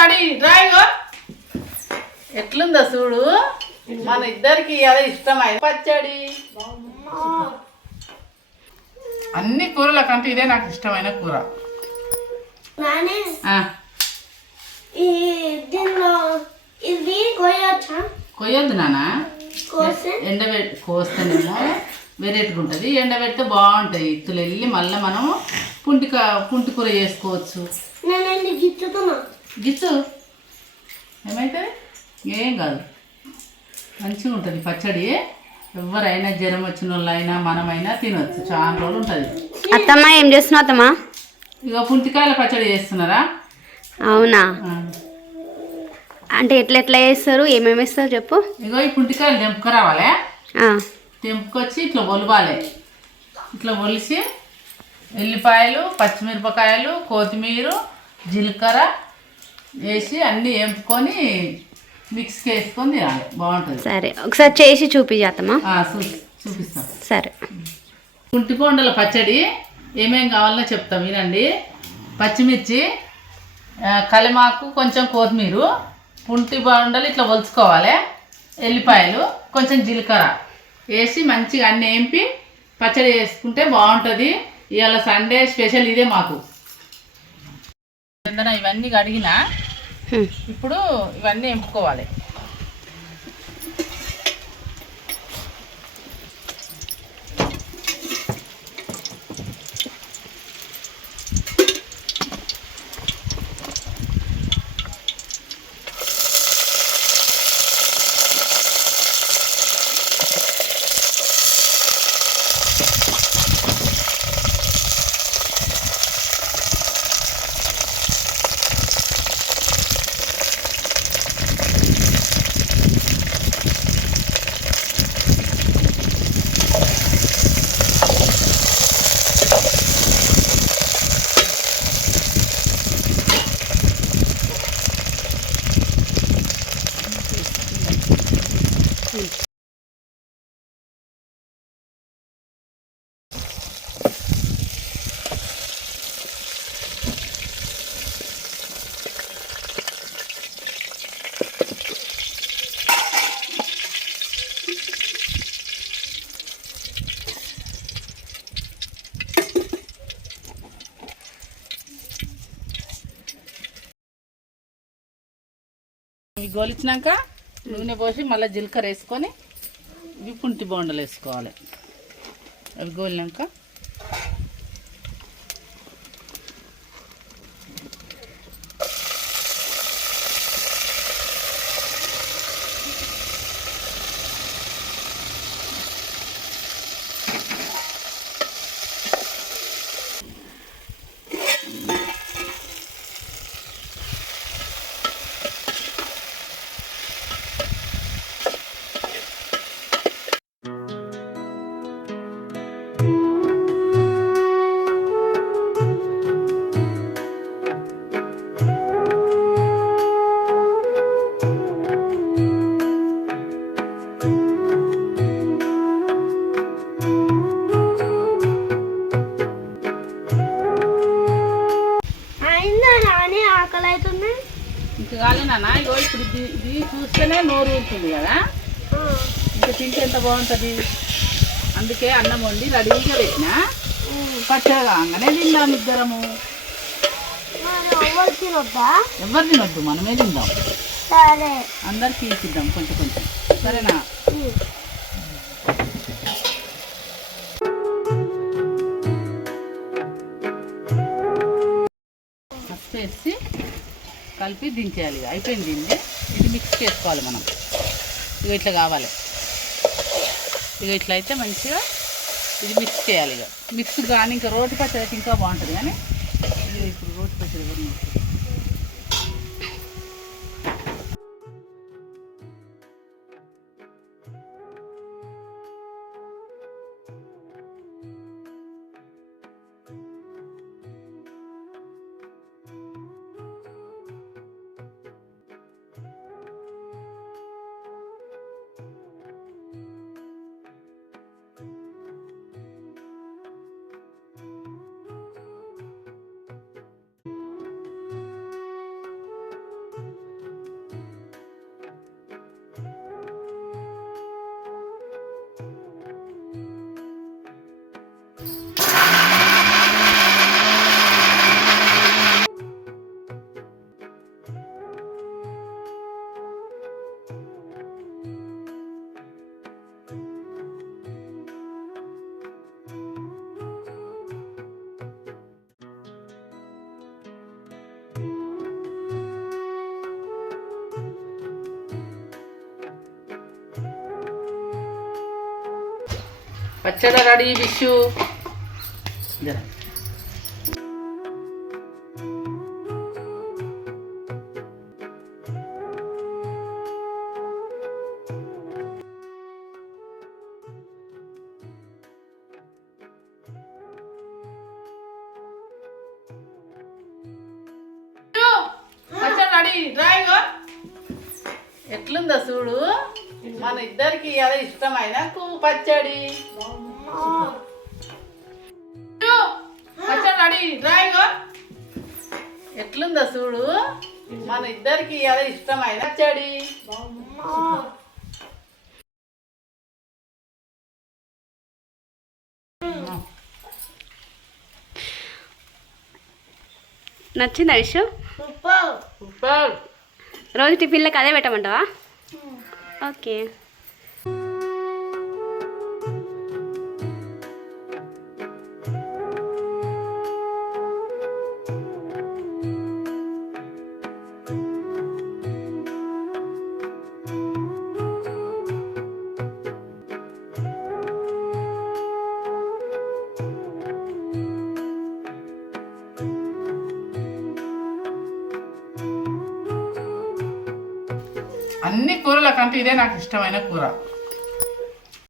Ready drawing ఎట్లుందా చూడు. మన ఇద్దరికి అదే ఇష్టమైన పచ్చడి. అన్ని కూరల కంటే ఇదే నాకు ఇష్టమైన కూర. కొయ్యొద్దు నాన్న, కోస్తేనేమో వెరైటీగా ఉంటుంది. ఎండబెడితే బాగుంటుంది. ఇత్తులు వెళ్ళి మళ్ళీ మనము పుంటి కూర చేసుకోవచ్చు. గిచ్చు ఏమవుతుంది? ఏం కాదు, మంచిగా ఉంటుంది పచ్చడి. ఎవరైనా జ్వరం వచ్చిన వాళ్ళైనా మనమైనా తినవచ్చు. చాలా రోజులు ఉంటుంది. అత్తమ్మ ఏం చేస్తున్నావు అత్తమ్మ? ఇక పుంటికాయల పచ్చడి చేస్తున్నారా? అవునా, అంటే ఎట్లా ఎట్లా చేస్తారు, ఏమేమి వేస్తారు చెప్పు. ఇగో ఈ పుంటికాయలు తెంపుకురావాలి. తెంపుకొచ్చి ఇట్లా ఒలవాలి. ఇట్లా ఒలిసి ఎల్లిపాయలు, పచ్చిమిరపకాయలు, కొత్తిమీర, జీలకర్ర వేసి అన్నీ వేపుకొని మిక్స్కి వేసుకొని తినాలి. బాగుంటుంది. సరే, ఒకసారి చేసి చూపించమ్మా. చూపిస్తాం. సరే. పుంటికొండల పచ్చడి ఏమేం కావాలో చెప్తాం వినండి. పచ్చిమిర్చి, కలిమాకు, కొంచెం కొత్తిమీర, పుంటి బొండలు ఇట్లా ఒలుచుకోవాలి. ఎల్లిపాయలు, కొంచెం జీలకర్ర వేసి మంచిగా అన్నీ వేంపి పచ్చడి వేసుకుంటే బాగుంటుంది. ఇవాళ సండే స్పెషల్ ఇదే మాకు. ఇవన్నీ కడిగినా ఇప్పుడు ఇవన్నీ ఎంపుకోవాలి. ఇవి గోలిచ్చినాక నూనె పోసి మళ్ళీ జీలకర్ర వేసుకొని ఇవి పుంటి బొండలు వేసుకోవాలి. అవి గోలినాక ఇంకా కాలేనా? ఇగో ఇప్పుడు ఇది చూస్తేనే నోరు ఊరుతుంది కదా. ఇంకా తింటే ఎంత బాగుంటుంది. అందుకే అన్నం వండి రెడీగా పెట్టిన పచ్చగా కాగానే తిందాం ఇద్దరము. ఎవరు తినొద్దు, మనమే తిందాం. అందరికి తీసిద్దాం కొంచెం కొంచెం, సరేనా? ఫస్ట్ వేసి కలిపి దించేయాలి. అయిపోయింది దీన్ని. ఇది మిక్స్ చేసుకోవాలి మనం. ఇక ఇట్లా కావాలి. ఇక ఇట్లా అయితే మంచిగా ఇది మిక్స్ చేయాలి. ఇక మిక్స్ కానీ ఇంకా రోటి పచ్చడి ఇంకా బాగుంటుంది. కానీ ఇది ఇప్పుడు రోటి పచ్చడి కూడా పచ్చడి రెడీ విషు. పచ్చడి రెడీ డ్రాయింగ్ ఎట్లుందో చూడు. మన ఇద్దరికి అదే ఇష్టమైన పచ్చడి. పచ్చడి రెడీ డ్రాయింగ్ ఎట్లుందో చూడు. మన ఇద్దరికి అదే ఇష్టమైన పచ్చడి. నచ్చిందా విషు? సూపర్. రోజు టిఫిన్లకు అదే పెట్టమంటావా? ఓకే. అన్ని కూరల కంటే ఇదే నాకు ఇష్టమైన కూర.